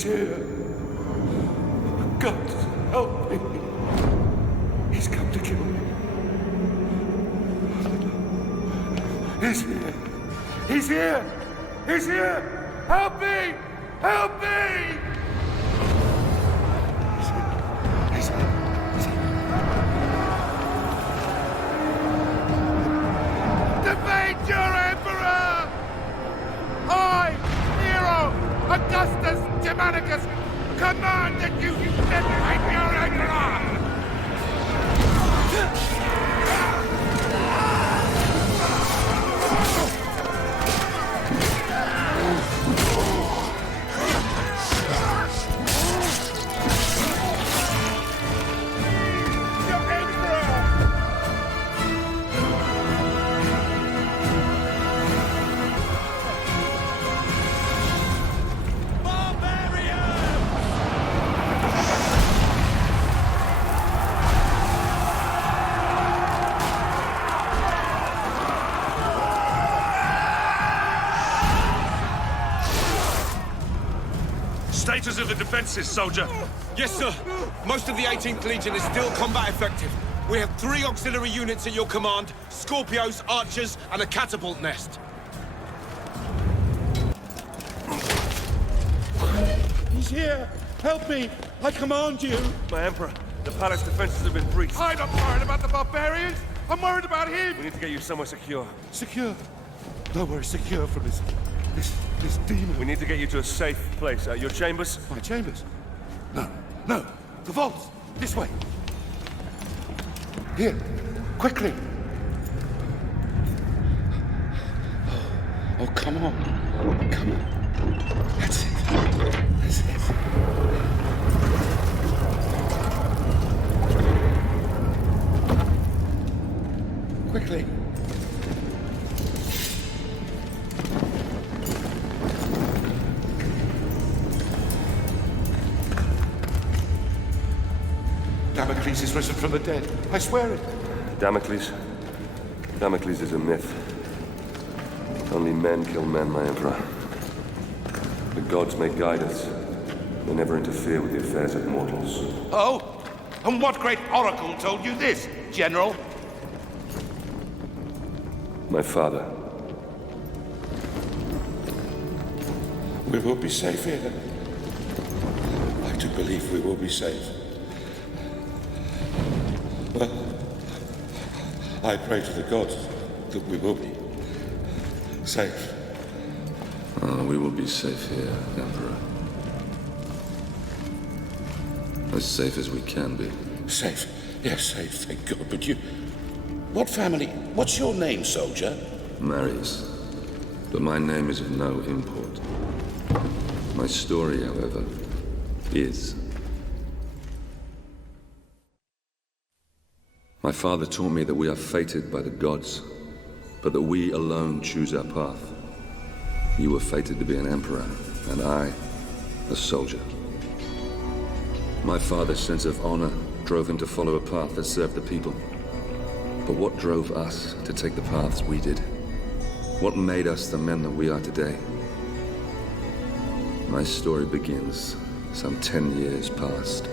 He's here. God, help me. He's come to kill me. He's here. He's here. He's here. Help me. Help me. He's here. He's here. He's here. Defeat your emperor! I, Nero, Augustus Germanicus, command that you defeat your emperor! Status of the defenses, soldier. Yes, sir. Most of the 18th Legion is still combat effective. We have 3 auxiliary units at your command, Scorpios, Archers, and a catapult nest. He's here! Help me! I command you! My Emperor, the palace defenses have been breached. I'm not worried about the barbarians! I'm worried about him! We need to get you somewhere secure. Secure? Nowhere secure from this demon. We need to get you to a safe place. Your chambers? My chambers? No. The vaults! This way! Here! Quickly! Oh, come on! Come on! That's it! That's it! Quickly! Damocles is risen from the dead. I swear it. Damocles? Damocles is a myth. Only men kill men, my Emperor. The gods may guide us. They never interfere with the affairs of mortals. Oh? And what great oracle told you this, General? My father. We will be safe here. I do believe we will be safe. Well, I pray to the gods that we will be safe. We will be safe here, Emperor. As safe as we can be. Safe? Yes, safe, thank God. But you... What family? What's your name, soldier? Marius. But my name is of no import. My story, however, is. My father taught me that we are fated by the gods, but that we alone choose our path. You were fated to be an emperor, and I, a soldier. My father's sense of honor drove him to follow a path that served the people. But what drove us to take the paths we did? What made us the men that we are today? My story begins some 10 years past.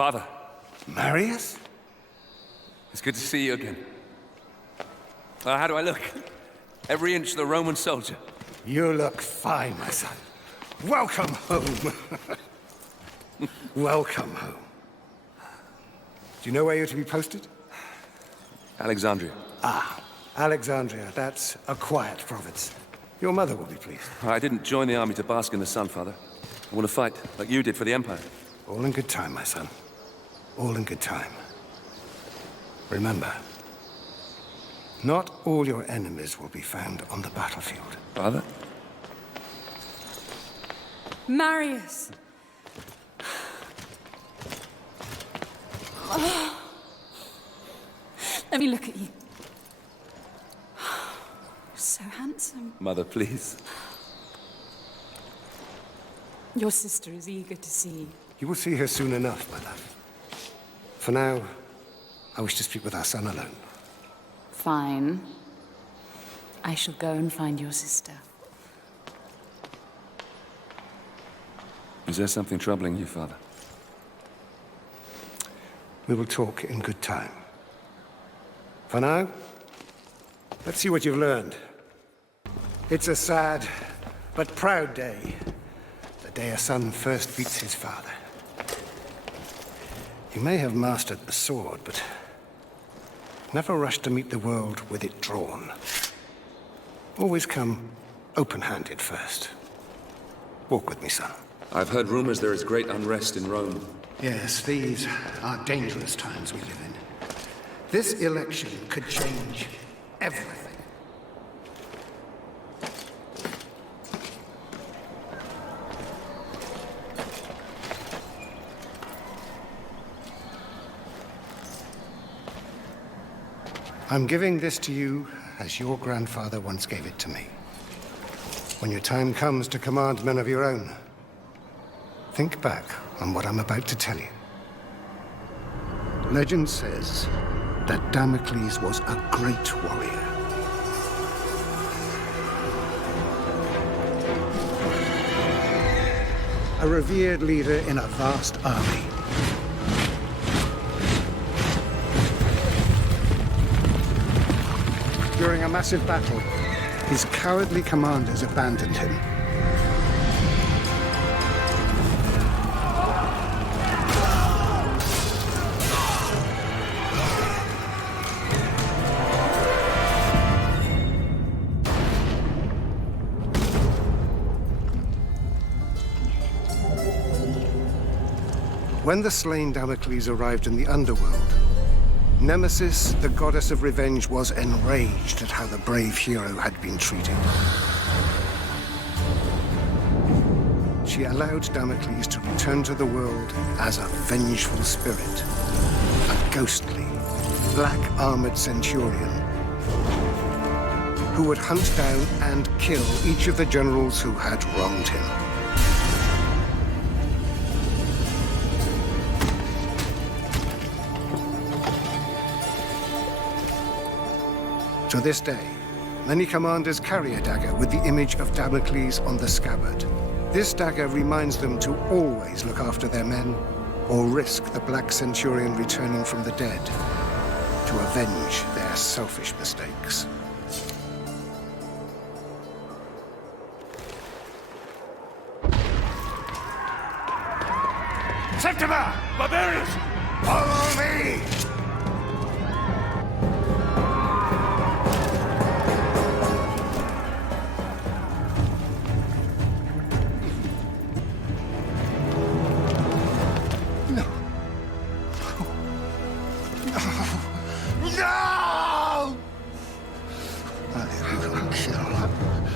Father. Marius? It's good to see you again. How do I look? Every inch the Roman soldier. You look fine, my son. Welcome home. Welcome home. Do you know where you're to be posted? Alexandria. Ah, Alexandria. That's a quiet province. Your mother will be pleased. I didn't join the army to bask in the sun, Father. I want to fight, like you did for the Empire. All in good time, my son. All in good time. Remember, not all your enemies will be found on the battlefield. Father? Marius! Let me look at you. Prince. Mother, please. Your sister is eager to see you. You will see her soon enough, my love. For now, I wish to speak with our son alone. Fine. I shall go and find your sister. Is there something troubling you, Father? We will talk in good time. For now, let's see what you've learned. It's a sad but proud day. The day a son first meets his father. You may have mastered the sword, but never rush to meet the world with it drawn. Always come open-handed first. Walk with me, son. I've heard rumors there is great unrest in Rome. Yes, these are dangerous times we live in. This election could change everything. I'm giving this to you as your grandfather once gave it to me. When your time comes to command men of your own, think back on what I'm about to tell you. Legend says that Damocles was a great warrior. A revered leader in a vast army. During a massive battle, his cowardly commanders abandoned him. When the slain Damocles arrived in the underworld, Nemesis, the goddess of revenge, was enraged at how the brave hero had been treated. She allowed Damocles to return to the world as a vengeful spirit, a ghostly, black-armored centurion who would hunt down and kill each of the generals who had wronged him. To this day, many commanders carry a dagger with the image of Damocles on the scabbard. This dagger reminds them to always look after their men, or risk the Black Centurion returning from the dead to avenge their selfish mistakes. Septima! Barbarians! Follow me!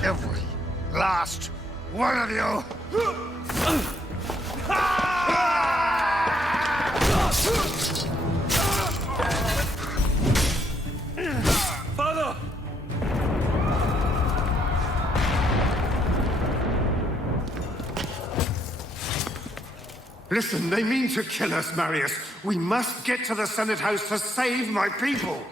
Every last one of you! Father! Listen, they mean to kill us, Marius. We must get to the Senate House to save my people.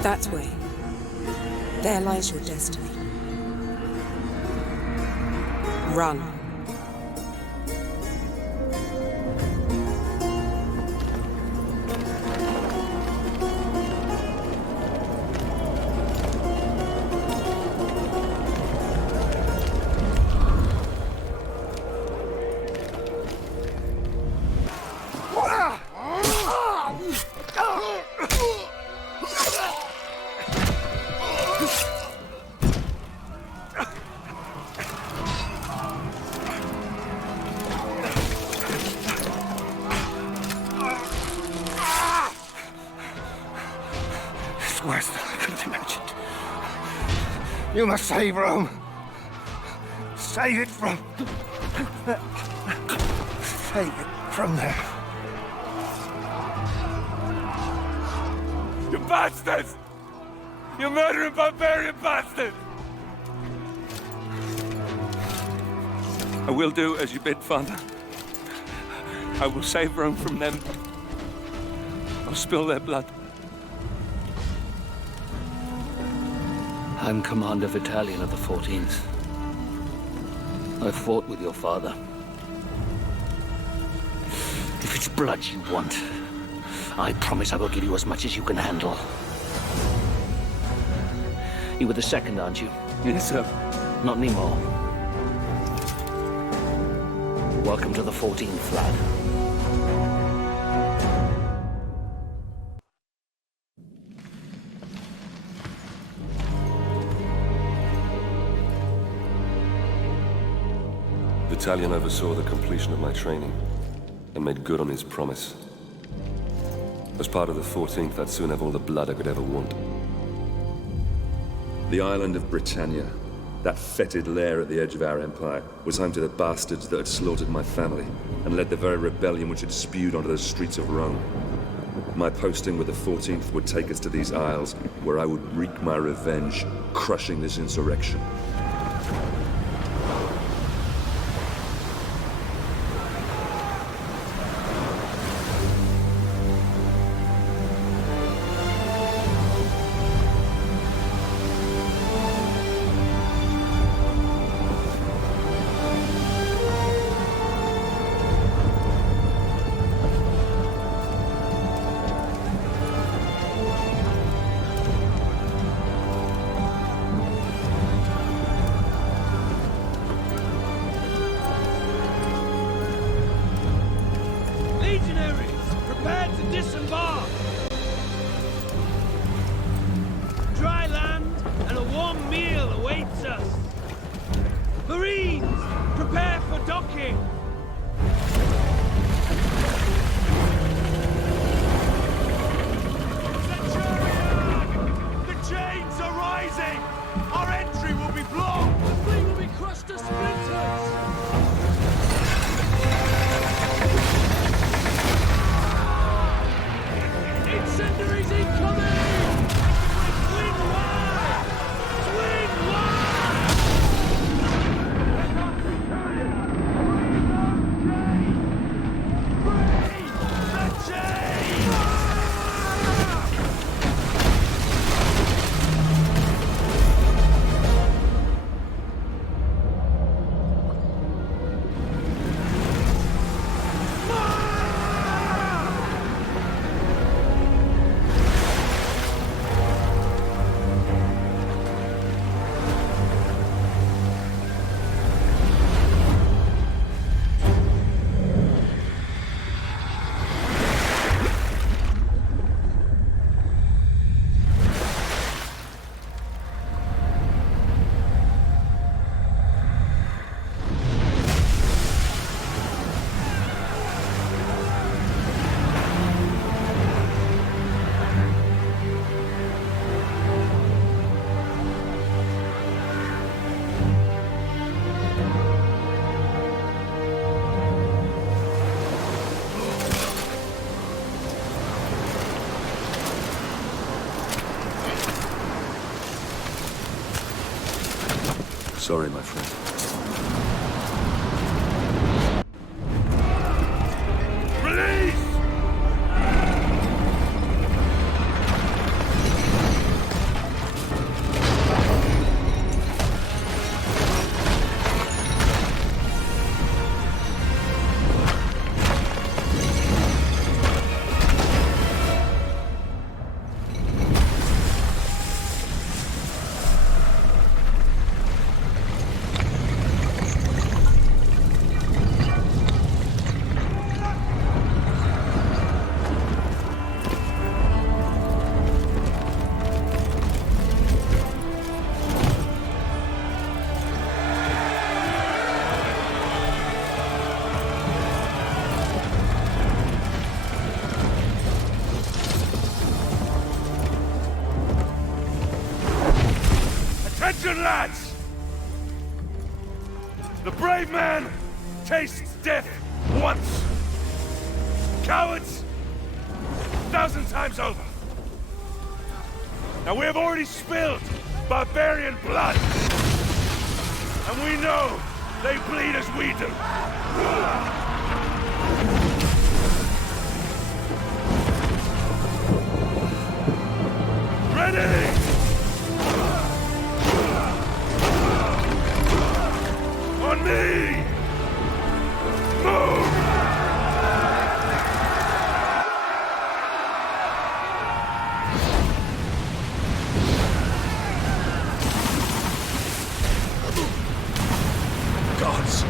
That way. There lies your destiny. Run. worse than I could have imagined. You must save Rome. Save it from... Save it from there. You bastards! You murdering barbarian bastards! I will do as you bid, Father. I will save Rome from them. I'll spill their blood. I'm Commander Battalion of the 14th. I fought with your father. If it's blood you want, I promise I will give you as much as you can handle. You were the second, aren't you? Yes, sir. Not anymore. Welcome to the 14th, lad. Battalion oversaw the completion of my training and made good on his promise. As part of the 14th, I'd soon have all the blood I could ever want. The island of Britannia, that fetid lair at the edge of our empire, was home to the bastards that had slaughtered my family and led the very rebellion which had spewed onto the streets of Rome. My posting with the 14th would take us to these isles, where I would wreak my revenge, crushing this insurrection. Sorry, my friend. lads! The brave man tastes death once. Cowards, 1,000 times over. Now we have already spilled barbarian blood. And we know they bleed as we do. Ready! On me! Move! Gods!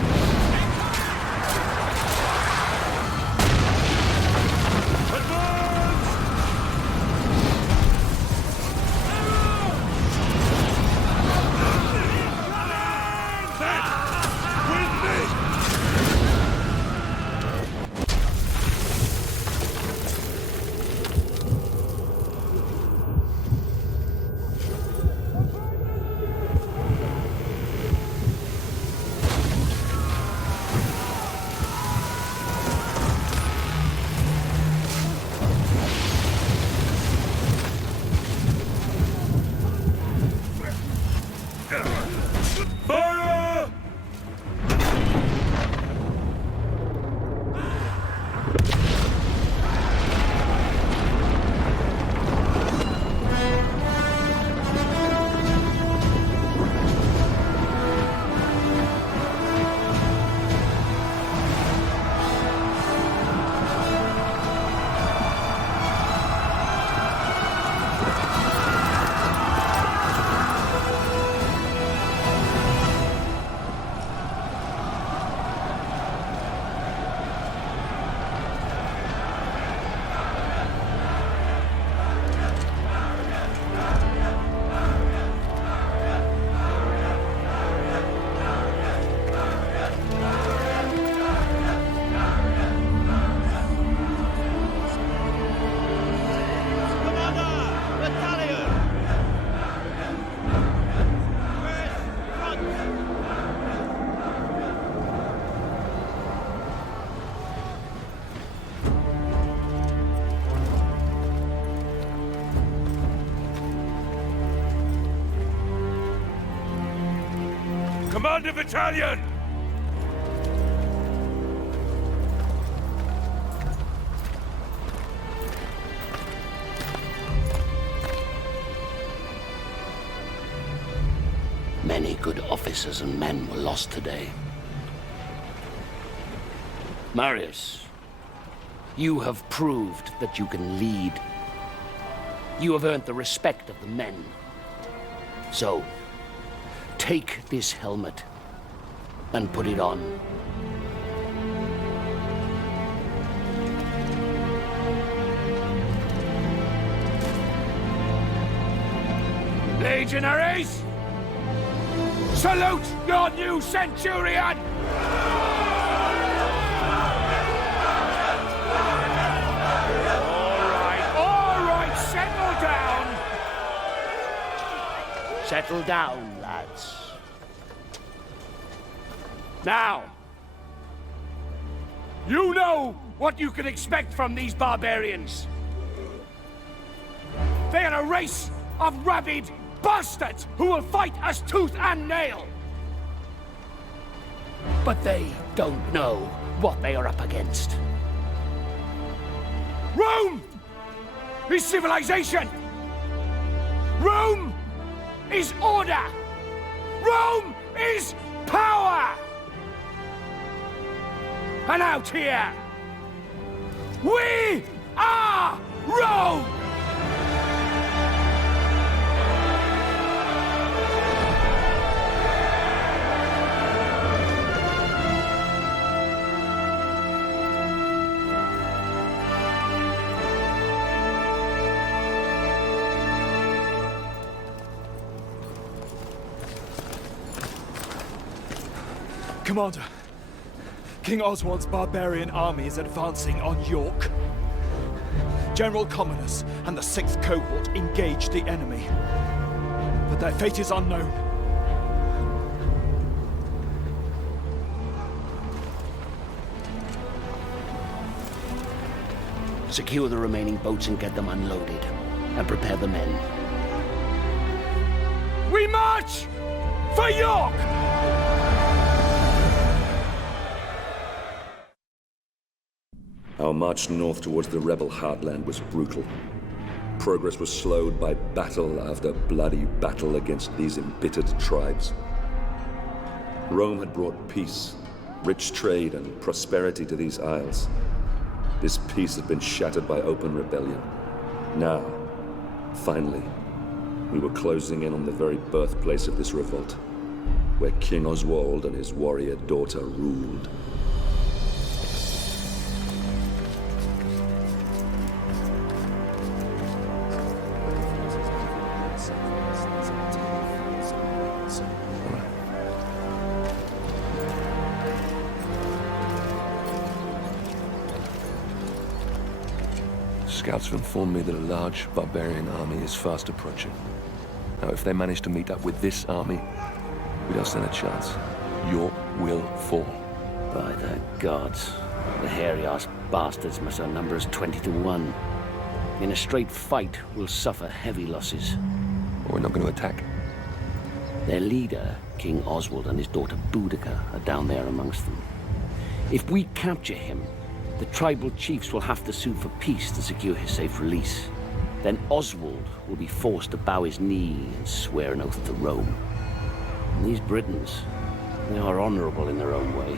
Commander Battalion! Many good officers and men were lost today. Marius, you have proved that you can lead. You have earned the respect of the men. So, take this helmet and put it on. Legionaries! Salute your new centurion! All right, settle down! Settle down, lads. Now, you know what you can expect from these barbarians. They are a race of rabid bastards who will fight us tooth and nail. But they don't know what they are up against. Rome is civilization. Rome is order. Rome is power. And out here, we are Rome! Commander, King Oswald's barbarian army is advancing on York. General Commodus and the 6th cohort engaged the enemy, but their fate is unknown. Secure the remaining boats and get them unloaded. And prepare the men. We march for York! Our march north towards the rebel heartland was brutal. Progress was slowed by battle after bloody battle against these embittered tribes. Rome had brought peace, rich trade, and prosperity to these isles. This peace had been shattered by open rebellion. Now, finally, we were closing in on the very birthplace of this revolt, where King Oswald and his warrior daughter ruled. Scouts have informed me that a large barbarian army is fast approaching. Now, if they manage to meet up with this army, we don't stand a chance. York will fall. By the gods, the hairy-ass bastards must outnumber us 20 to 1. In a straight fight, we'll suffer heavy losses. Or we're not going to attack. Their leader, King Oswald, and his daughter Boudica are down there amongst them. If we capture him, the tribal chiefs will have to sue for peace to secure his safe release. Then Oswald will be forced to bow his knee and swear an oath to Rome. And these Britons, they are honorable in their own way.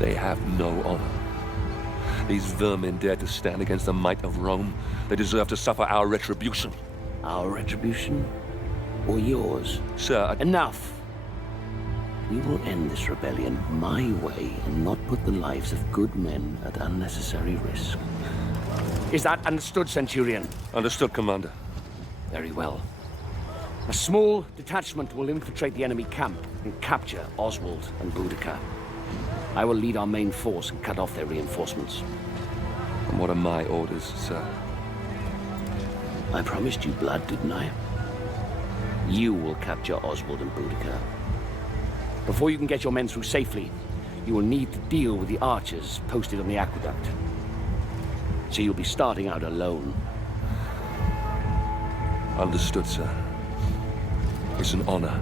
They have no honor. These vermin dare to stand against the might of Rome. They deserve to suffer our retribution. Our retribution? Or yours? Sir, Enough! We will end this rebellion my way and not put the lives of good men at unnecessary risk. Is that understood, Centurion? Understood, Commander. Very well. A small detachment will infiltrate the enemy camp and capture Oswald and Boudica. I will lead our main force and cut off their reinforcements. And what are my orders, sir? I promised you blood, didn't I? You will capture Oswald and Boudica. Before you can get your men through safely, you will need to deal with the archers posted on the aqueduct. So you'll be starting out alone. Understood, sir. It's an honor.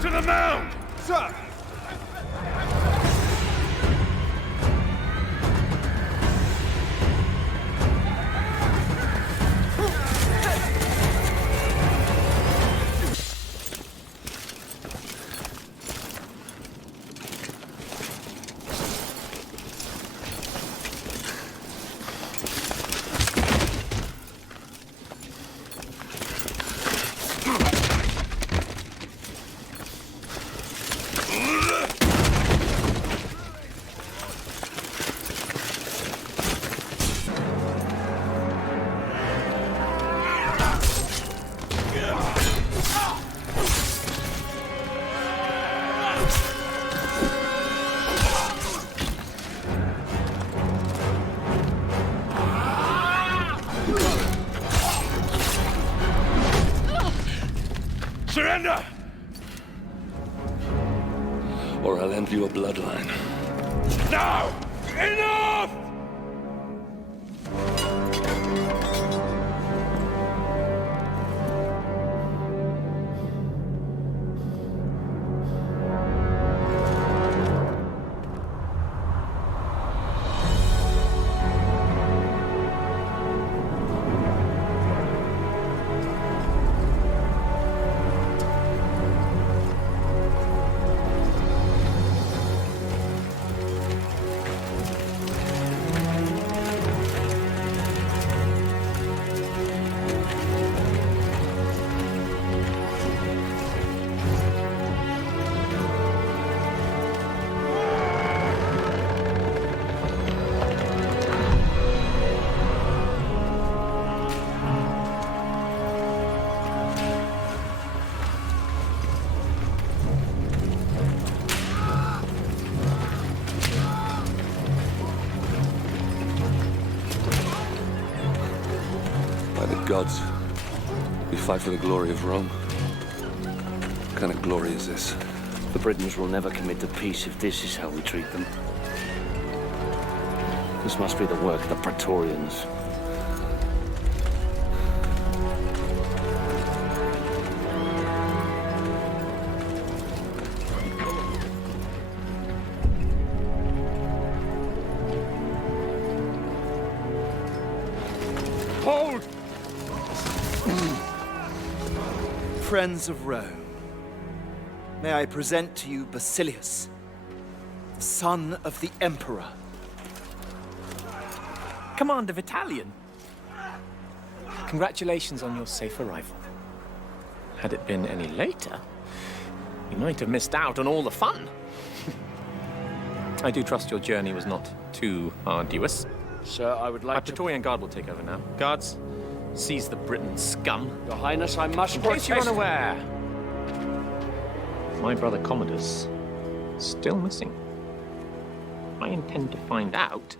To the mound! Sir! Surrender! Or I'll end your bloodline. Now! Enough! gods. We fight for the glory of Rome. What kind of glory is this? The Britons will never commit to peace if this is how we treat them. This must be the work of the Praetorians. Hold! Friends of Rome, may I present to you Basilius, the son of the Emperor. Commander Vitalian. Congratulations on your safe arrival. Had it been any later, you might have missed out on all the fun. I do trust your journey was not too arduous. Sir, I would My like to... Praetorian Guard will take over now. Guards, seize the Briton scum. Your Highness, I must In case you're protest... unaware, my brother Commodus is still missing. I intend to find out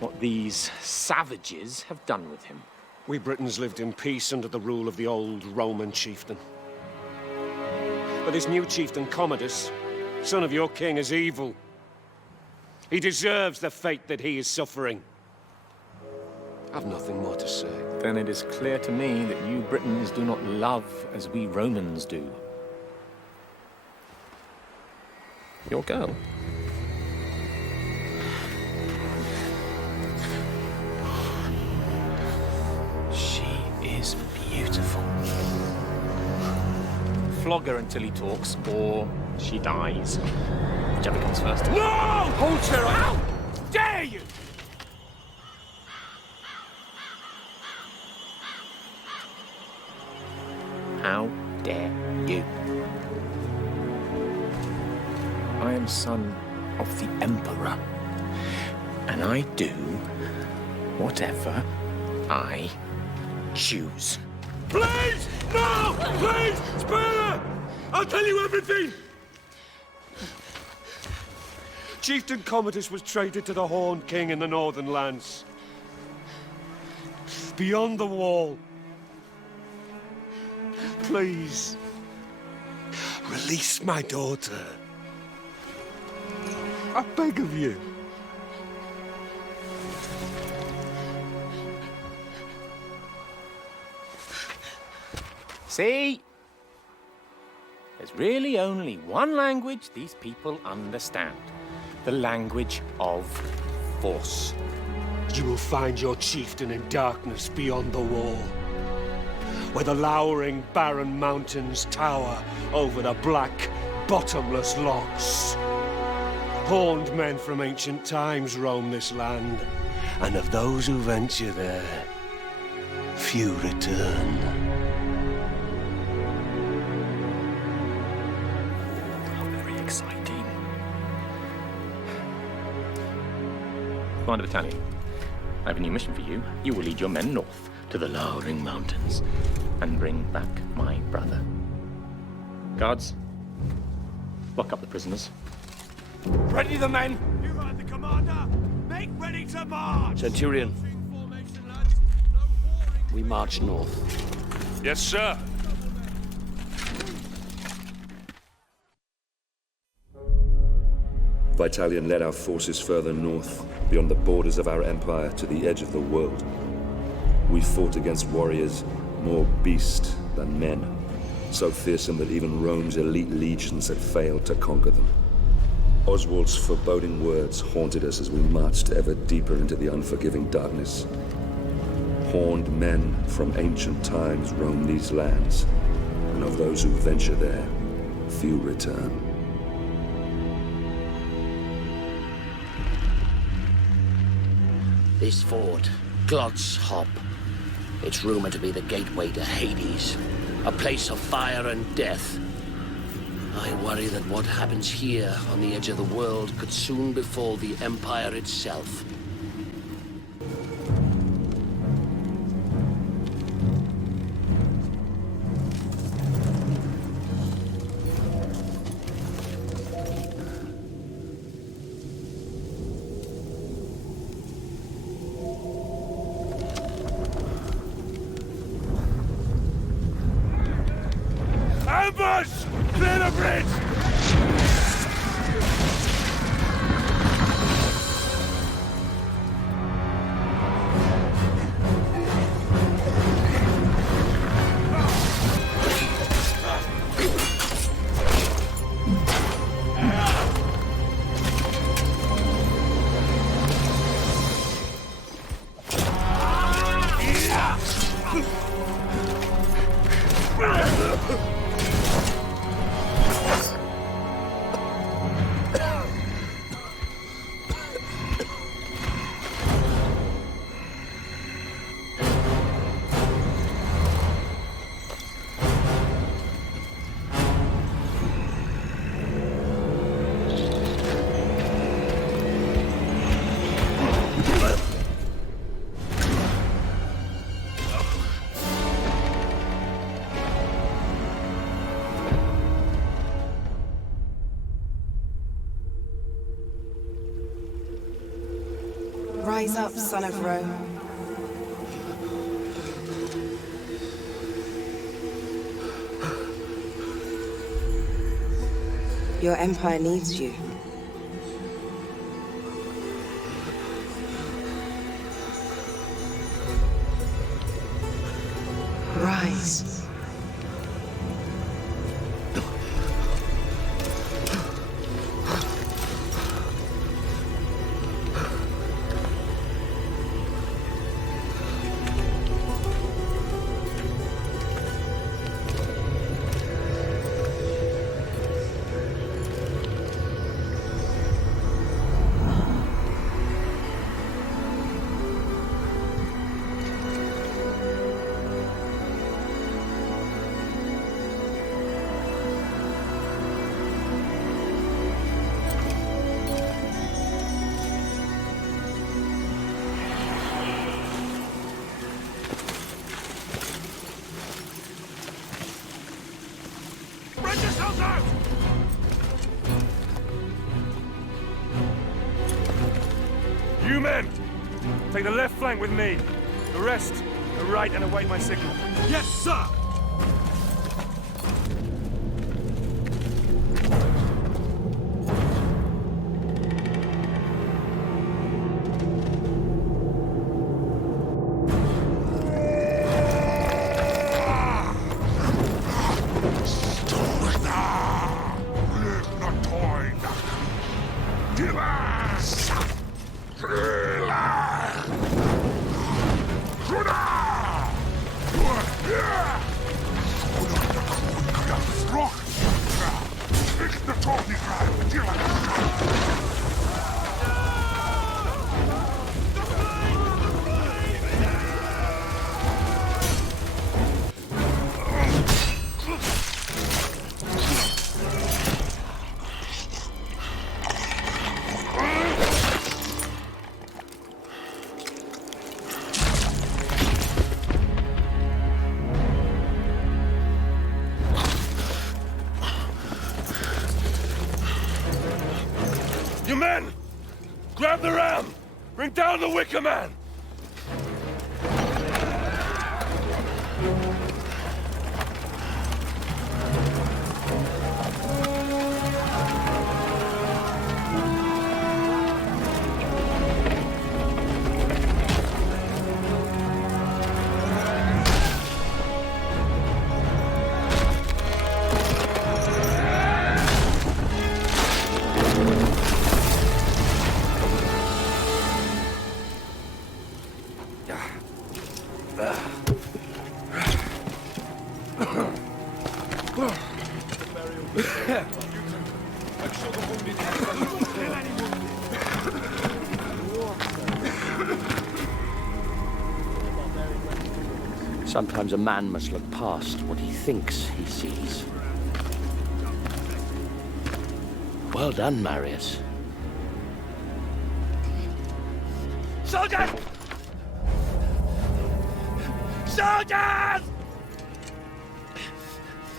what these savages have done with him. We Britons lived in peace under the rule of the old Roman chieftain. But this new chieftain, Commodus, son of your king, is evil. He deserves the fate that he is suffering. I've nothing more to say. Then it is clear to me that you Britons do not love as we Romans do. Your girl. She is beautiful. Flog her until he talks, or she dies. Whichever comes first. No! Hold her! How dare you! How dare you? I am son of the Emperor, and I do whatever I choose. Please! No! Please! Spare her! I'll tell you everything! Chieftain Commodus was traded to the Horned King in the Northern Lands. Beyond the wall. Please, release my daughter. I beg of you. See? There's really only one language these people understand. The language of force. You will find your chieftain in darkness beyond the wall, where the lowering, barren mountains tower over the black, bottomless lochs. Horned men from ancient times roam this land, and of those who venture there, few return. How very exciting. Commander Battalion, I have a new mission for you. You will lead your men north to the lowering mountains and bring back my brother. Guards, lock up the prisoners. Ready the men! You heard the commander! Make ready to march! Centurion, we march north. Yes, sir. Vitalian led our forces further north, beyond the borders of our empire to the edge of the world. We fought against warriors more beast than men, so fearsome that even Rome's elite legions had failed to conquer them. Oswald's foreboding words haunted us as we marched ever deeper into the unforgiving darkness. Horned men from ancient times roam these lands, and of those who venture there, few return. This fort, Glot's Hop. It's rumored to be the gateway to Hades, a place of fire and death. I worry that what happens here on the edge of the world could soon befall the Empire itself. Soldiers! Clear the bridge! Rise up, son of Rome. Your empire needs you. Rise. You men! Take the left flank with me. The rest, the right, and await my signal. Yes, sir! You men! Grab the ram! Bring down the Wicker Man! Sometimes a man must look past what he thinks he sees. Well done, Marius. Soldiers! Soldiers!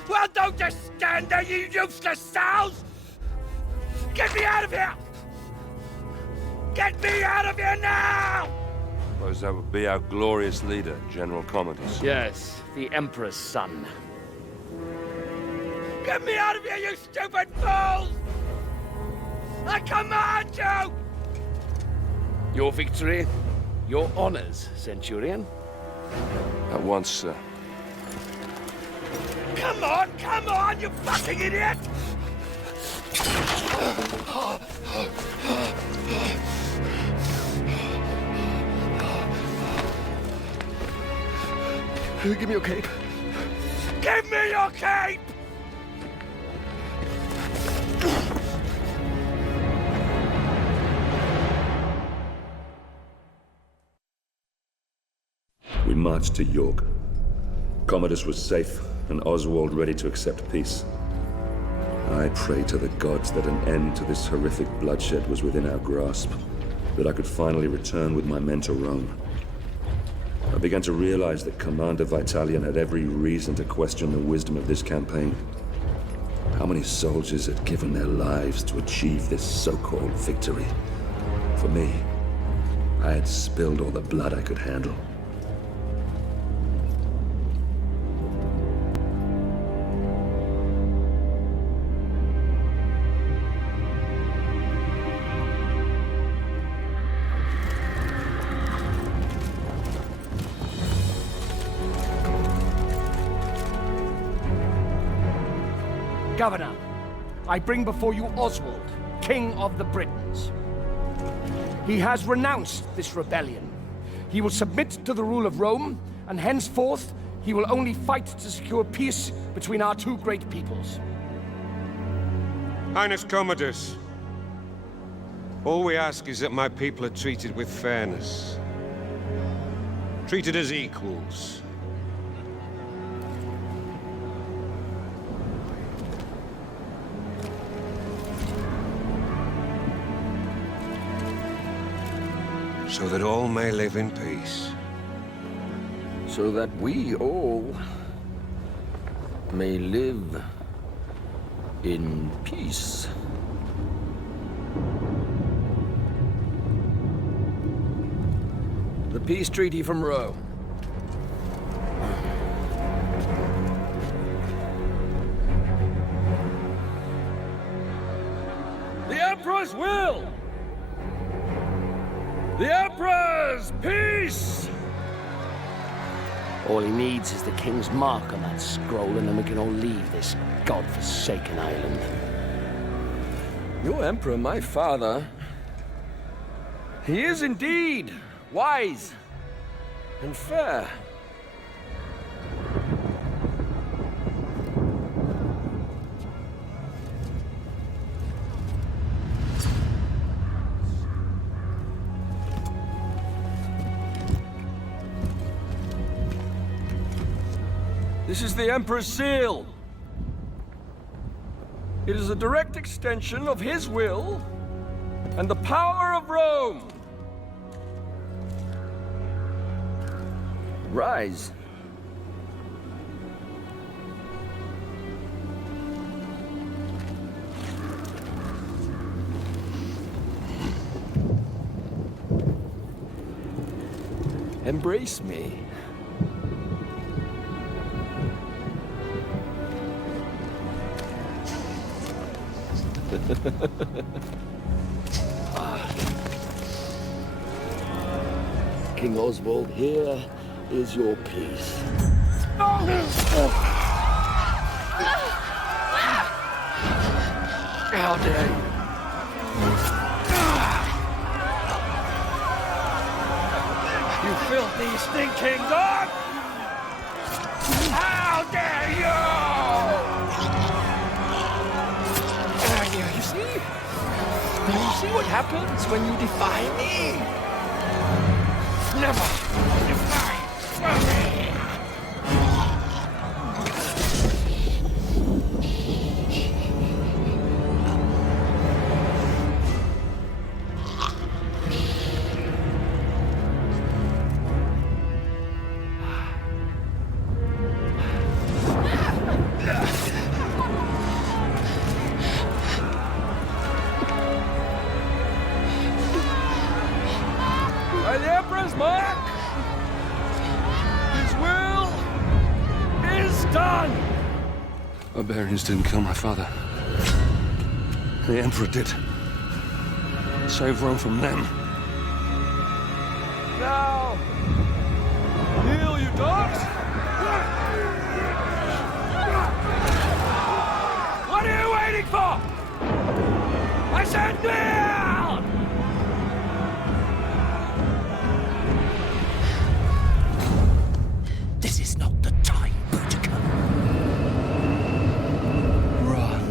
Well, don't just stand there, you useless sows! Get me out of here! Get me out of here now! Suppose that would be our glorious leader, General Commodus. Yes, the Emperor's son. Get me out of here, you stupid fools! I command you! Your victory, your honors, Centurion. At once, sir. Come on, you fucking idiot! Give me your cape. Give me your cape! We marched to York. Commodus was safe, and Oswald ready to accept peace. I prayed to the gods that an end to this horrific bloodshed was within our grasp, that I could finally return with my men to Rome. I began to realize that Commander Vitalian had every reason to question the wisdom of this campaign. How many soldiers had given their lives to achieve this so-called victory? For me, I had spilled all the blood I could handle. Governor, I bring before you Oswald, King of the Britons. He has renounced this rebellion. He will submit to the rule of Rome, and henceforth, he will only fight to secure peace between our two great peoples. Highness Commodus, all we ask is that my people are treated with fairness. Treated as equals. So that all may live in peace. So that we all may live in peace. The peace treaty from Rome. The Emperor's will! The Emperor's peace! All he needs is the King's mark on that scroll, and then we can all leave this godforsaken island. Your Emperor, my father, he is indeed wise and fair. This is the Emperor's seal. It is a direct extension of his will and the power of Rome. Ryse. Embrace me. King Oswald, here is your peace. No! How dare you? You filthy, stinking dog! How dare you! You see? You see what happens when you defy me? Never defy me! By the Emperor's mark, his will is done. Barbarians didn't kill my father. The Emperor did. Save Rome from them. Now! Kneel, you dogs! What are you waiting for? I said kneel! This is not the time, Boudica. Run.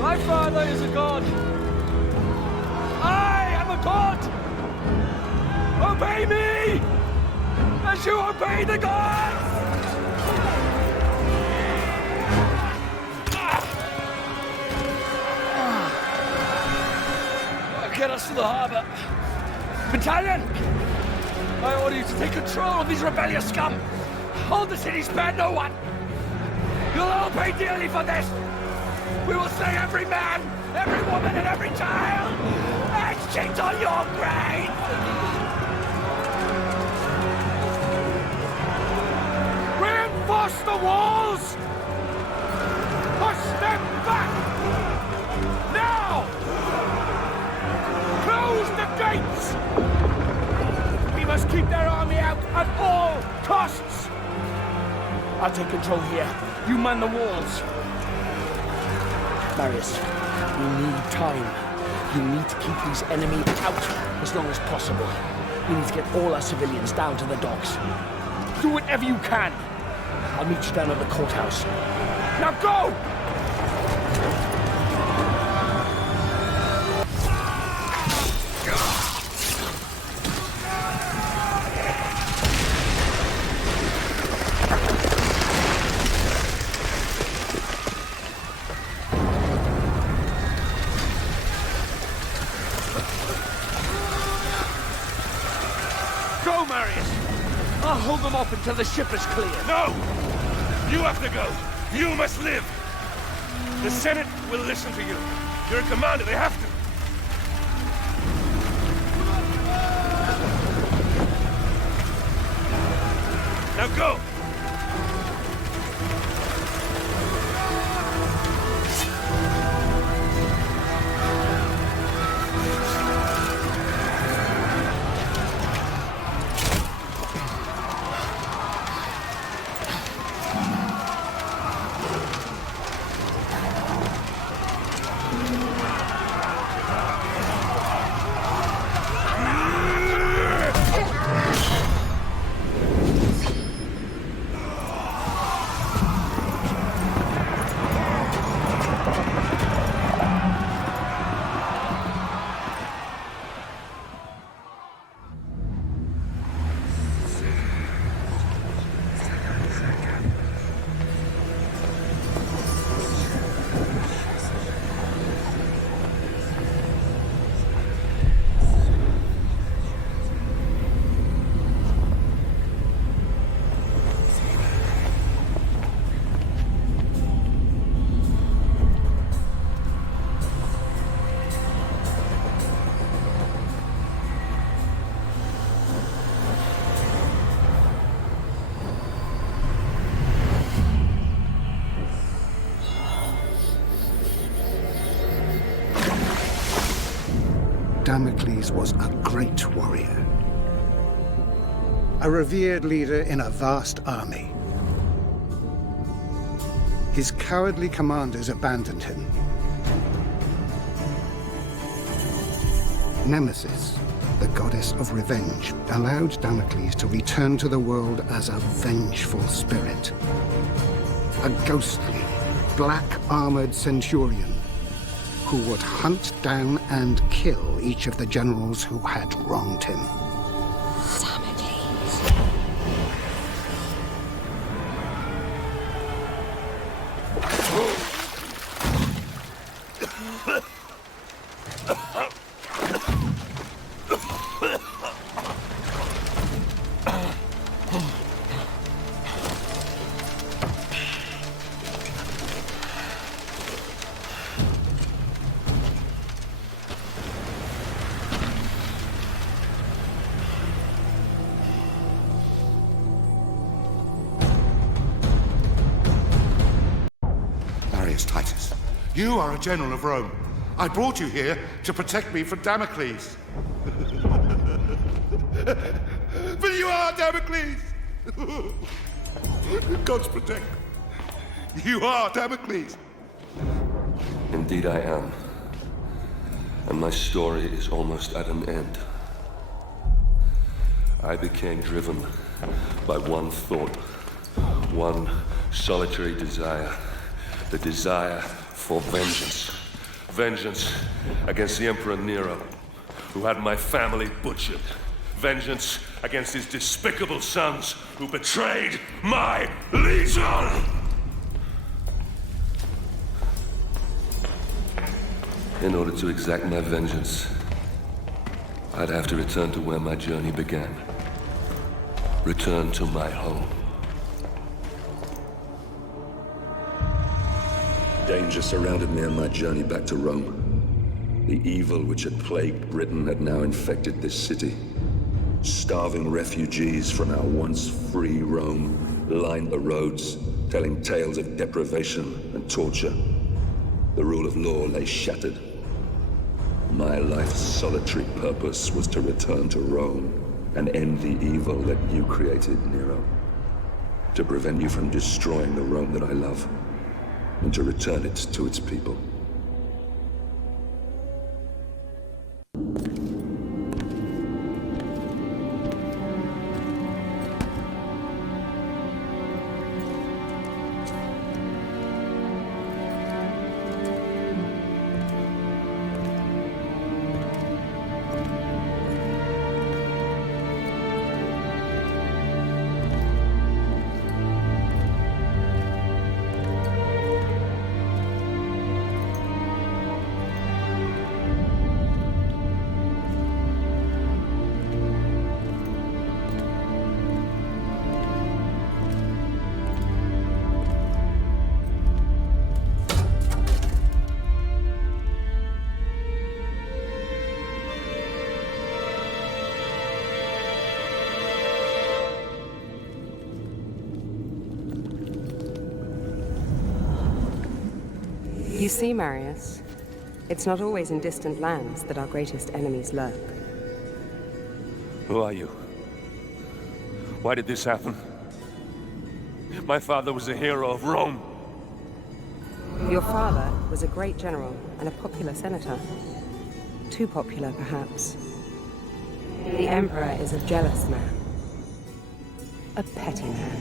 My father is a god. I am a god! Obey me! As you obey the gods! Get us to the harbor. Battalion! I order you to take control of these rebellious scum! Hold the city, spare no one! You'll all pay dearly for this! We will slay every man, every woman, and every child! And shit on your grave! Reinforce the walls! Push them back! Now! Close the gates! We must keep their army out at all costs! I'll take control here. You man the walls. Marius, we need time. You need to keep these enemies out as long as possible. We need to get all our civilians down to the docks. Do whatever you can. I'll meet you down at the courthouse. Now go! Go, Marius! I'll hold them off until the ship is clear. No! You have to go. You must live. The Senate will listen to you. You're a commander. They have to. Now go! Damocles was a great warrior, a revered leader in a vast army. His cowardly commanders abandoned him. Nemesis, the goddess of revenge, allowed Damocles to return to the world as a vengeful spirit. A ghostly, black-armored centurion who would hunt down and kill each of the generals who had wronged him. Marius Titus. You are a general of Rome. I brought you here to protect me from Damocles. But you are Damocles! God's protect. You are Damocles! Indeed I am. And my story is almost at an end. I became driven by one thought, one solitary desire. The desire for vengeance. Vengeance against the Emperor Nero, who had my family butchered. Vengeance against his despicable sons, who betrayed my legion! In order to exact my vengeance, I'd have to return to where my journey began. Return to my home. Danger surrounded me on my journey back to Rome. The evil which had plagued Britain had now infected this city. Starving refugees from our once free Rome lined the roads, telling tales of deprivation and torture. The rule of law lay shattered. My life's solitary purpose was to return to Rome and end the evil that you created, Nero. To prevent you from destroying the Rome that I love, and to return it to its people. You see, Marius, it's not always in distant lands that our greatest enemies lurk. Who are you? Why did this happen? My father was a hero of Rome. Your father was a great general and a popular senator. Too popular, perhaps. The Emperor is a jealous man. A petty man.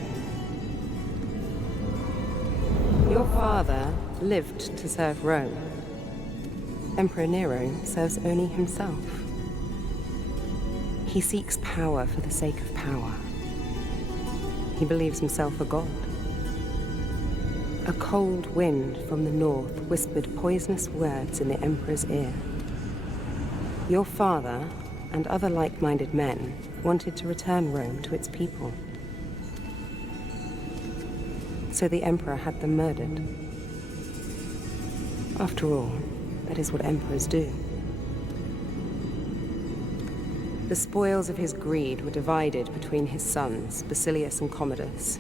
Your father lived to serve Rome. Emperor Nero serves only himself. He seeks power for the sake of power. He believes himself a god. A cold wind from the north whispered poisonous words in the Emperor's ear. Your father and other like-minded men wanted to return Rome to its people. So the Emperor had them murdered. After all, that is what emperors do. The spoils of his greed were divided between his sons, Basilius and Commodus.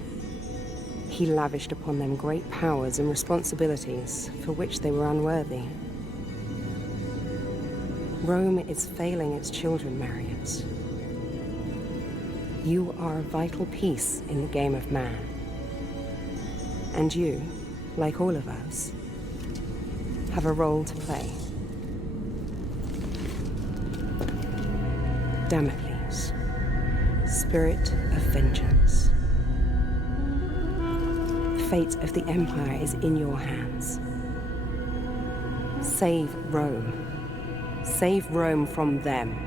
He lavished upon them great powers and responsibilities for which they were unworthy. Rome is failing its children, Marius. You are a vital piece in the game of man. And you, like all of us, have a role to play. Damocles, spirit of vengeance. The fate of the Empire is in your hands. Save Rome. Save Rome from them.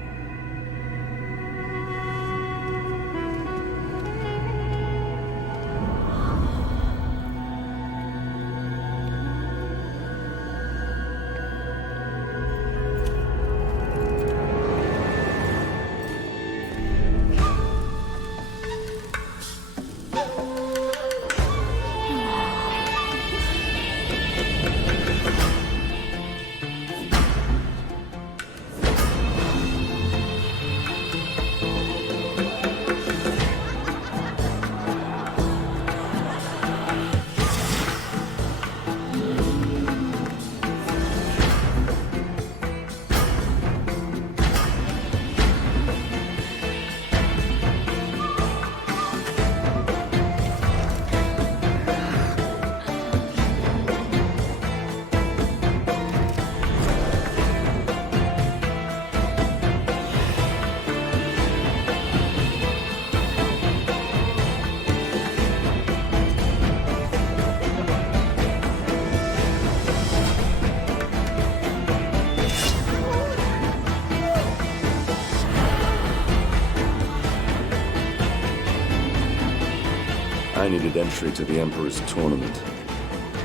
I needed entry to the Emperor's tournament.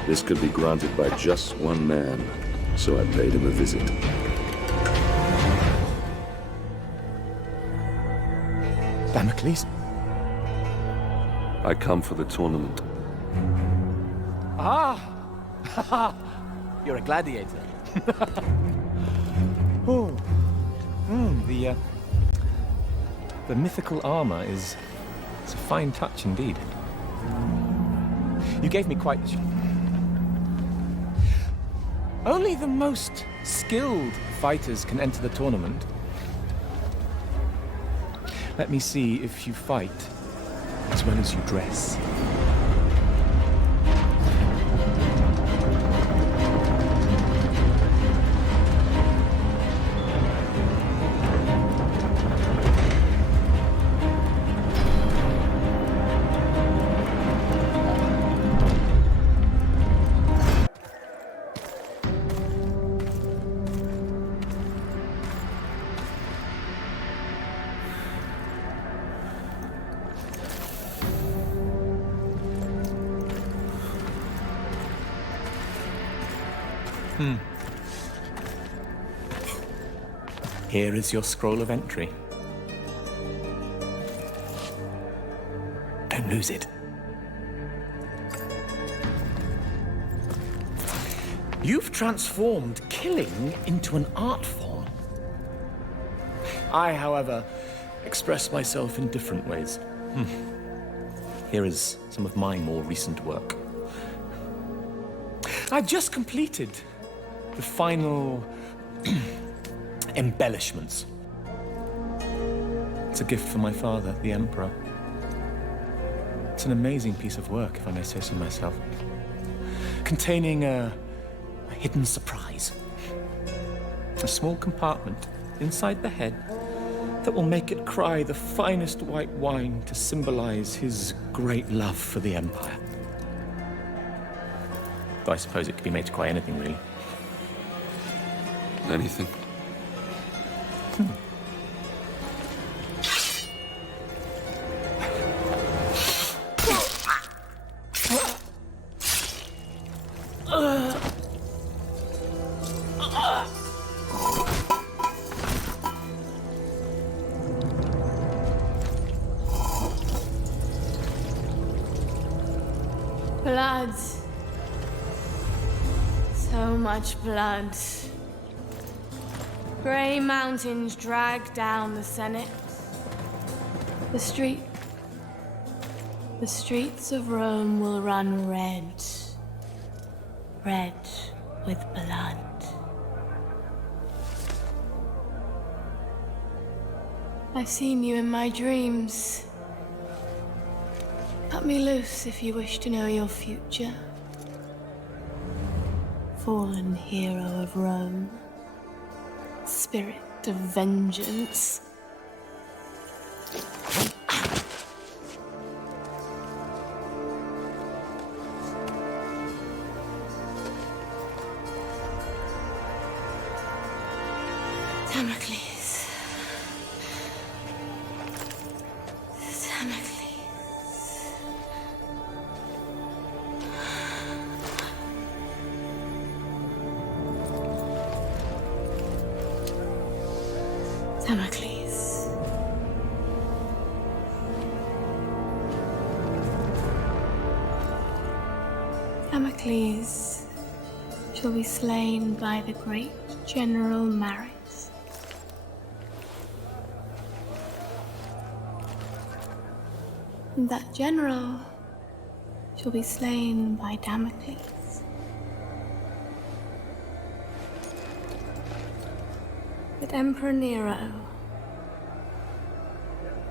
This could be granted by just one man, so I paid him a visit. Damocles? I come for the tournament. Ah! You're a gladiator. Oh. The mythical armor is... it's a fine touch indeed. You gave me quite the... Only the most skilled fighters can enter the tournament. Let me see if you fight as well as you dress. Here is your scroll of entry. Don't lose it. You've transformed killing into an art form. I, however, express myself in different ways. Here is some of my more recent work. I've just completed the final embellishments. It's a gift from my father, the Emperor. It's an amazing piece of work, if I may say so myself, containing a hidden surprise. A small compartment inside the head that will make it cry the finest white wine to symbolize his great love for the Empire. Though I suppose it could be made to cry anything, really. Anything? Blood. So much blood. Grey mountains drag down the Senate. The streets of Rome will run red. Red with blood. I've seen you in my dreams. Cut me loose if you wish to know your future. Fallen hero of Rome. Spirit of vengeance. Damocles. Damocles. Damocles. Damocles shall be slain by the great General Marius. And that general shall be slain by Damocles. But Emperor Nero,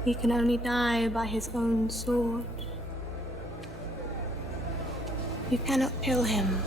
he can only die by his own sword. You cannot kill him.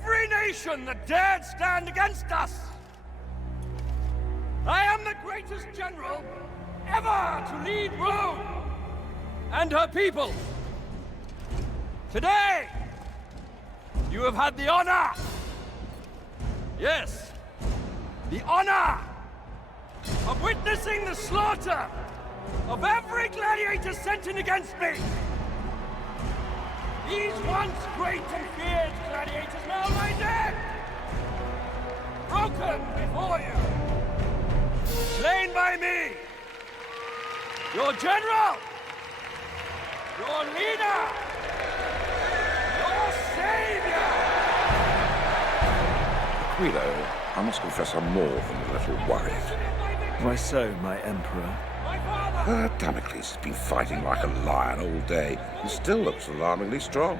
every nation that dared stand against us. I am the greatest general ever to lead Rome and her people. Today, you have had the honor, yes, the honor of witnessing the slaughter of every gladiator sent in against me. These once great and feared gladiators now lie dead, broken before you, slain by me, your general, your leader, your savior! Guido, I must confess I'm more than a little worried. Why so, my emperor? Damocles has been fighting like a lion all day and still looks alarmingly strong.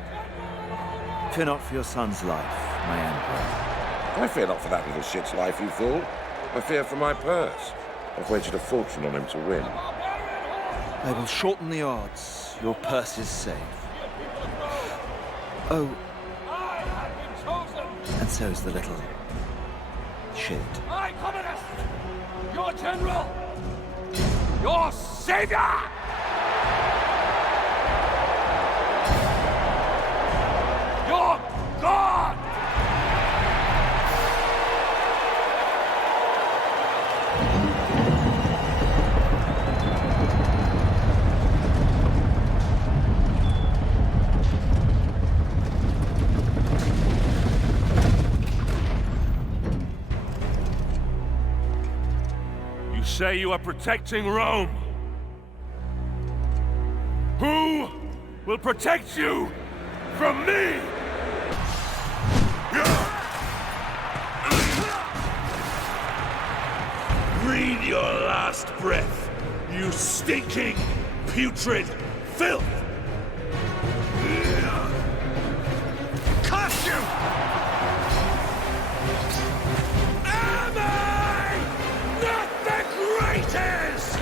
Fear not for your son's life, my emperor. I fear not for that little shit's life, you fool. I fear for my purse. I've wagered a fortune on him to win. I will shorten the odds. Your purse is safe. Oh, and so is the little shit. I, Commodus, your general, your savior! Your God! You say you are protecting Rome. Who will protect you from me? Breathe your last breath, you stinking, putrid filth! Curse you! Am I not the greatest?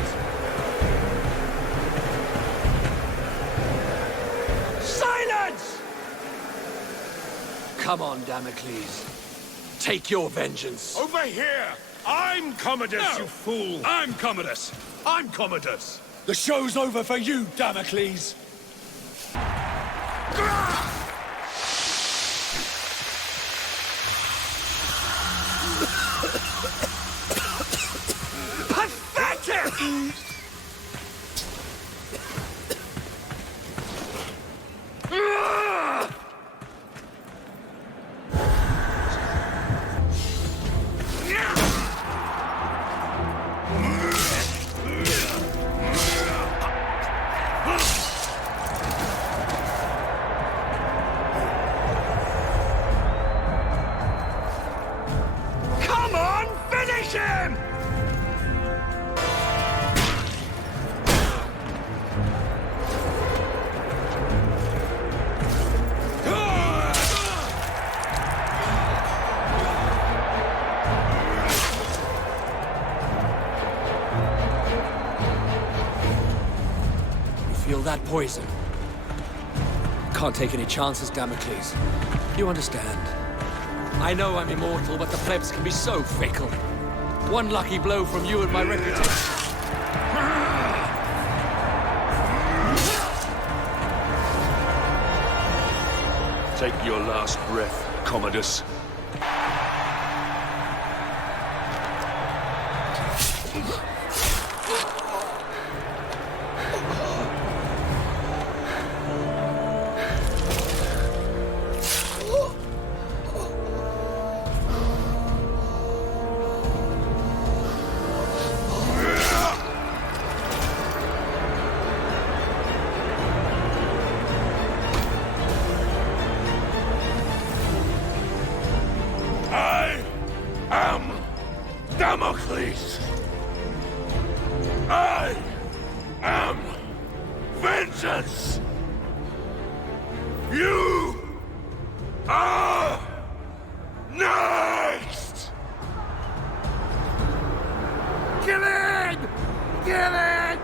Silence! Come on, Damocles. Take your vengeance. Over here! I'm Commodus, you fool! I'm Commodus! I'm Commodus! The show's over for you, Damocles! Pathetic! Come on, finish him! Feel that poison? Can't take any chances, Damocles. You understand. I know I'm immortal, but the plebs can be so fickle. One lucky blow from you and my reputation. Take your last breath, Commodus. I am Damocles. I am vengeance. You are next. Kill it! Kill it!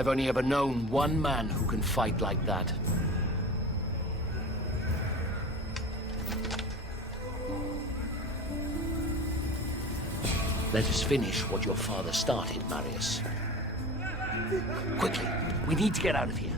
I've only ever known one man who can fight like that. Let us finish what your father started, Marius. Quickly, we need to get out of here.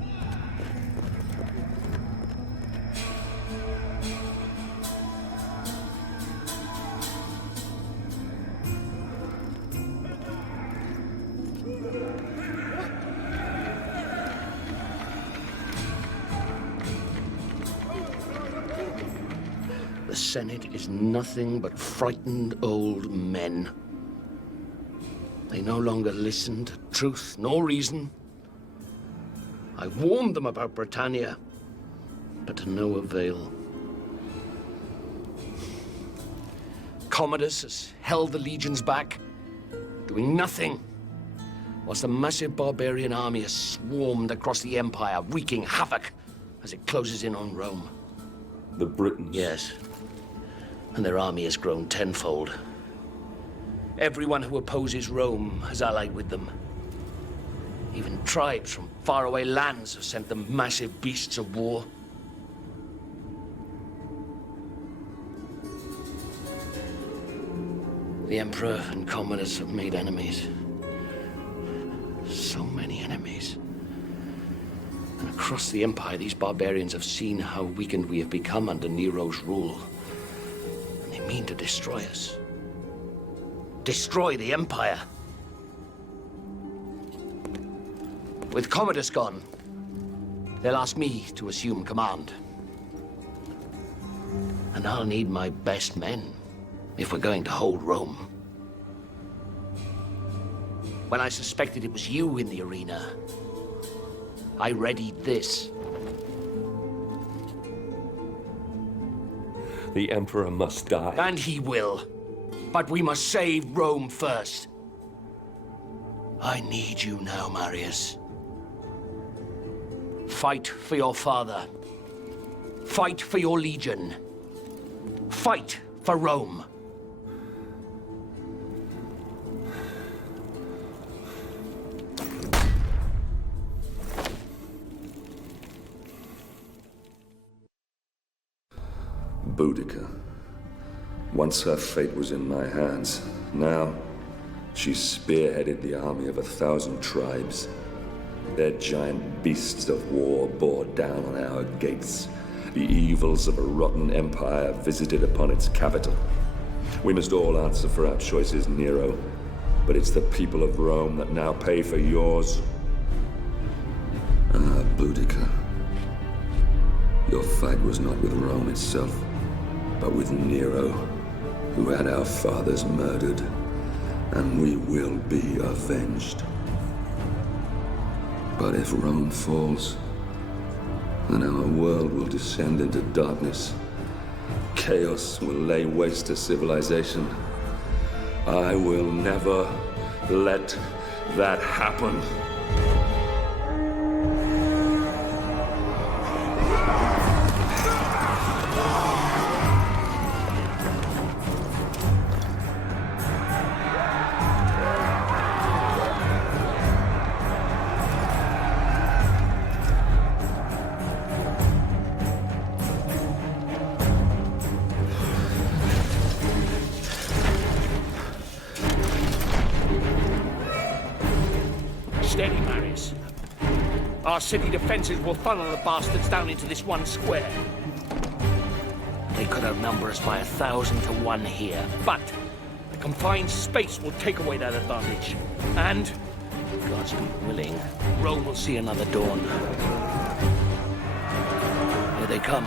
The Senate is nothing but frightened old men. They no longer listen to truth nor reason. I warned them about Britannia, but to no avail. Commodus has held the legions back, doing nothing, whilst the massive barbarian army has swarmed across the empire, wreaking havoc as it closes in on Rome. The Britons? Yes, and their army has grown tenfold. Everyone who opposes Rome has allied with them. Even tribes from faraway lands have sent them massive beasts of war. The Emperor and Commodus have made enemies. So many enemies. And across the Empire, these barbarians have seen how weakened we have become under Nero's rule. And they mean to destroy us. Destroy the Empire. With Commodus gone, they'll ask me to assume command. And I'll need my best men if we're going to hold Rome. When I suspected it was you in the arena, I readied this. The Emperor must die. And he will. But we must save Rome first. I need you now, Marius. Fight for your father. Fight for your legion. Fight for Rome. Boudica. Once her fate was in my hands. Now, she spearheaded the army of 1,000 tribes. Their giant beasts of war bore down on our gates. The evils of a rotten empire visited upon its capital. We must all answer for our choices, Nero. But it's the people of Rome that now pay for yours. Ah, Boudica. Your fight was not with Rome itself, but with Nero, who had our fathers murdered, and we will be avenged. But if Rome falls, then our world will descend into darkness. Chaos will lay waste to civilization. I will never let that happen. Steady, Marius. Our city defenses will funnel the bastards down into this one square. They could outnumber us by 1,000 to 1 here, but the confined space will take away that advantage. And, God's be willing, Rome will see another dawn. Here they come.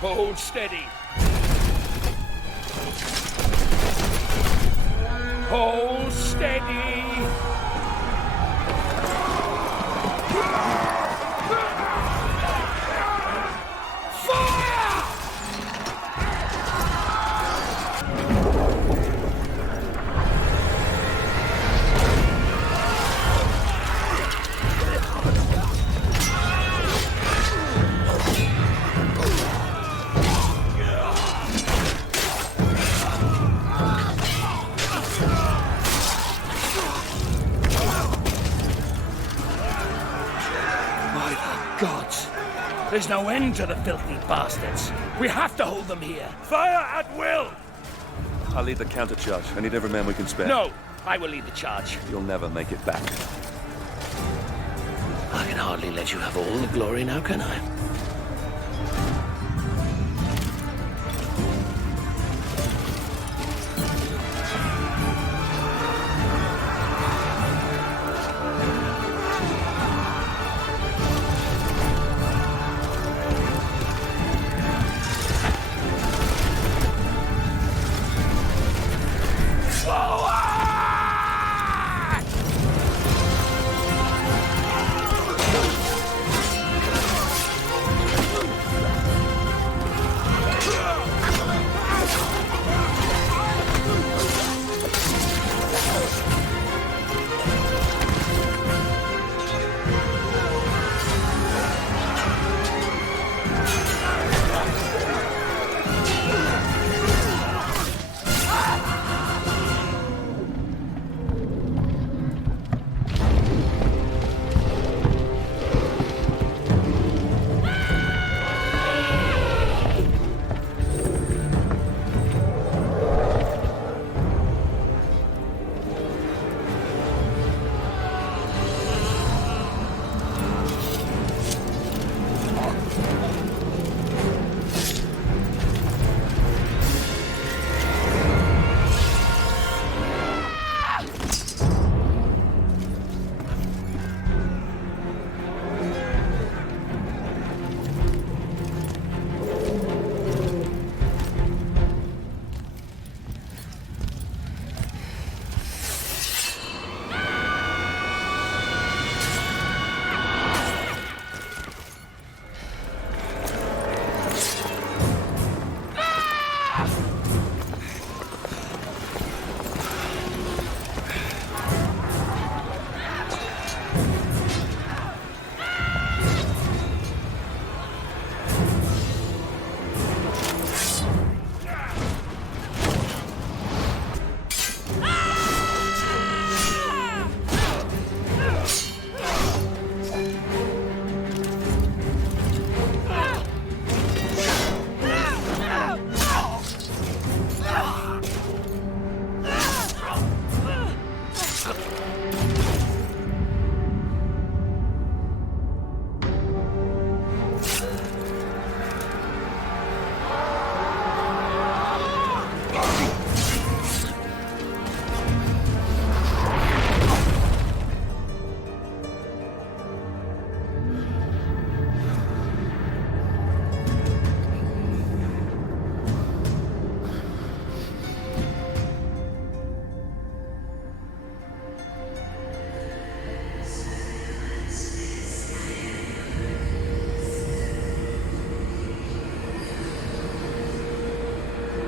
Hold steady. Hold steady. There's no end to the filthy bastards. We have to hold them here. Fire at will! I'll lead the counter-charge. I need every man we can spare. No, I will lead the charge. You'll never make it back. I can hardly let you have all the glory now, can I?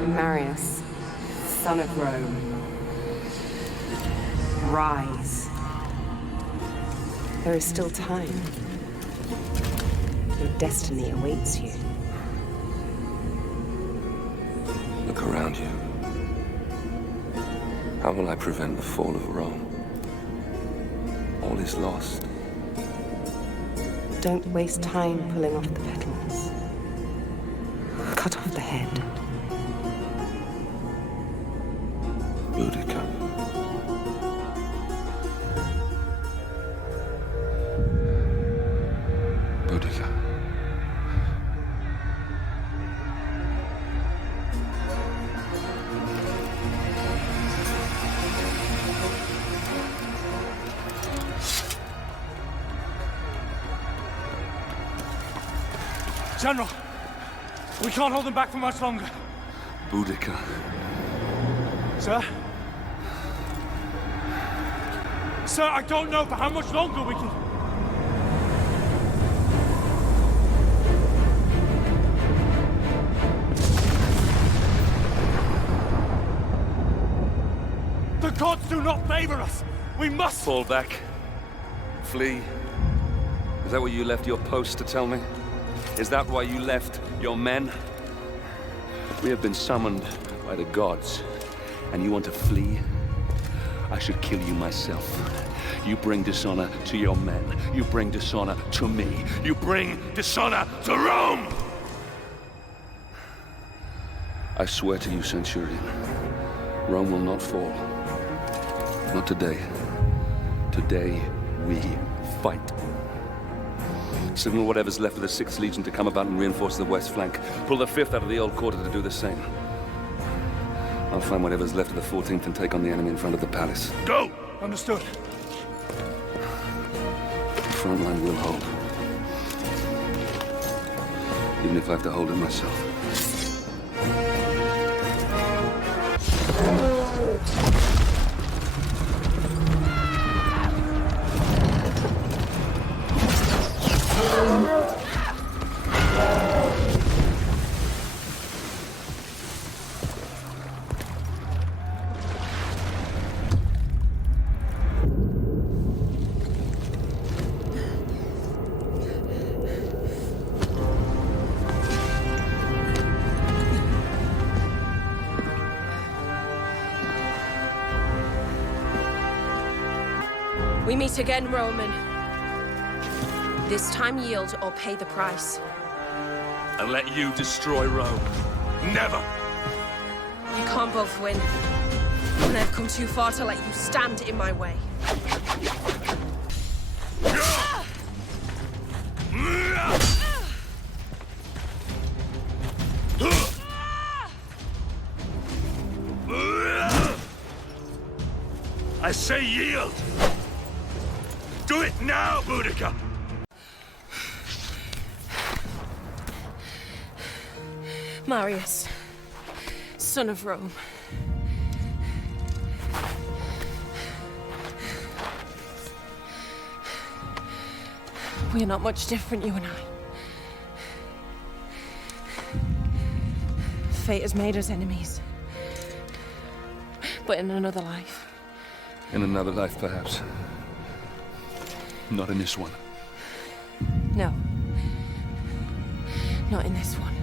Marius, son of Rome, rise. There is still time. Your destiny awaits you. Look around you. How will I prevent the fall of Rome? All is lost. Don't waste time pulling off the petals. Cut off the head. Boudica. Boudica. General, we can't hold them back for much longer. Boudica. Sir? Sir, I don't know for how much longer we can... The gods do not favor us! We must... Fall back. Flee. Is that what you left your post to tell me? Is that why you left your men? We have been summoned by the gods, and you want to flee? I should kill you myself. You bring dishonor to your men. You bring dishonor to me. You bring dishonor to Rome! I swear to you, Centurion, Rome will not fall. Not today. Today, we fight. Signal whatever's left of the 6th Legion to come about and reinforce the west flank. Pull the 5th out of the old quarter to do the same. I'll find whatever's left of the 14th and take on the enemy in front of the palace. Go! Understood. The front line will hold. Even if I have to hold it myself. We meet again, Roman. This time yield or pay the price. And let you destroy Rome. Never! You can't both win. And I've come too far to let you stand in my way. I say yield! Do it now, Boudica! Marius, son of Rome. We are not much different, you and I. Fate has made us enemies. But in another life. In another life, perhaps. Not in this one. No. Not in this one.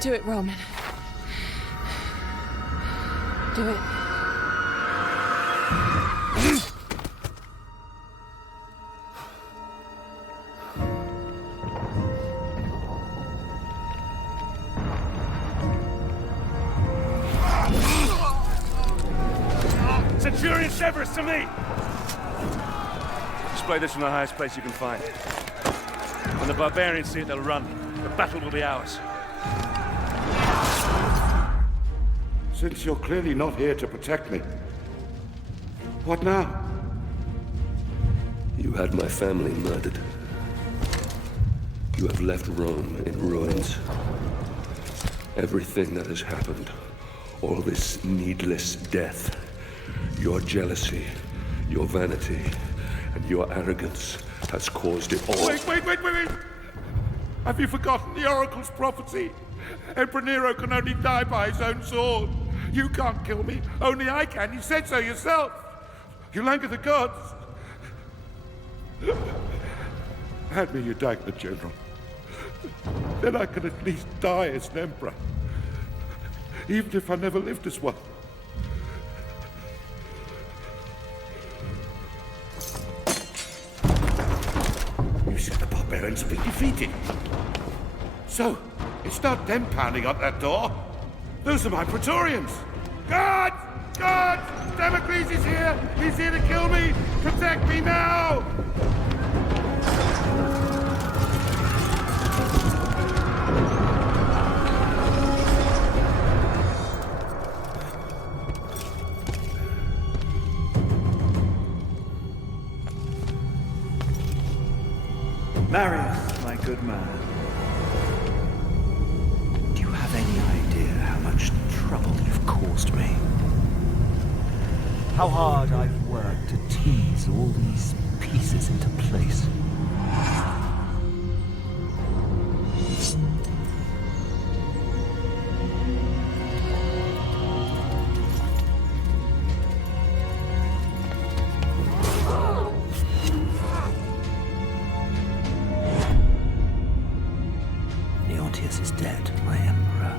Do it, Roman. Do it. Centurion Severus to me! Display this from the highest place you can find. When the barbarians see it, they'll run. The battle will be ours. Since you're clearly not here to protect me, what now? You had my family murdered. You have left Rome in ruins. Everything that has happened, all this needless death, your jealousy, your vanity, and your arrogance has caused it all. Wait! Have you forgotten the Oracle's prophecy? Emperor Nero can only die by his own sword. You can't kill me, only I can. You said so yourself. You anger the gods. Hand me your dagger, General. Then I can at least die as an emperor. Even if I never lived as one. You said the barbarians have been defeated. So, it's not them pounding up that door. Those are my Praetorians. Guards! Guards! Damocles is here! He's here to kill me! Protect me now! Marius, my good man. Do you have any idea how much trouble you've caused me? How hard I've worked to tease all these pieces into place. Is dead, my emperor.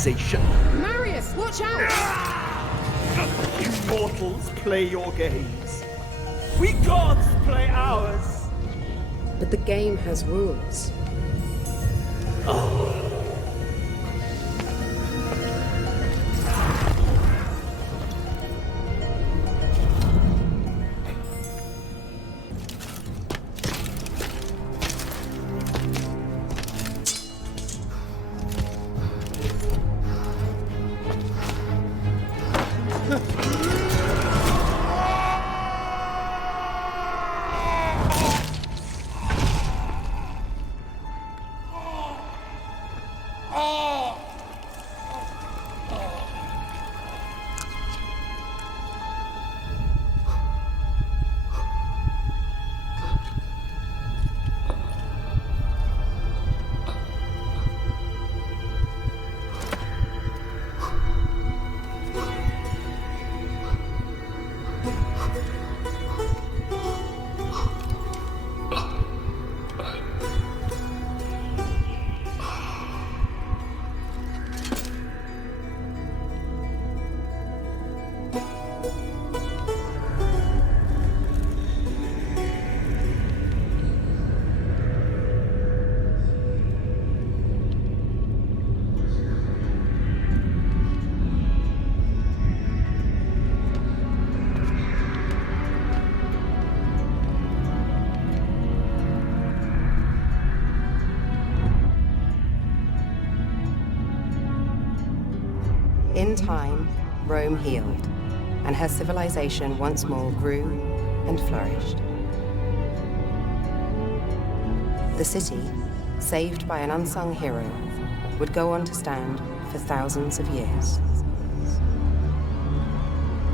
civilization. Marius, watch out! Immortals play your games. We gods play ours. But the game has rules. Oh. In time, Rome healed, and her civilization once more grew and flourished. The city, saved by an unsung hero, would go on to stand for thousands of years.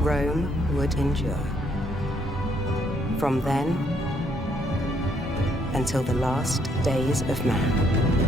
Rome would endure. From then until the last days of man.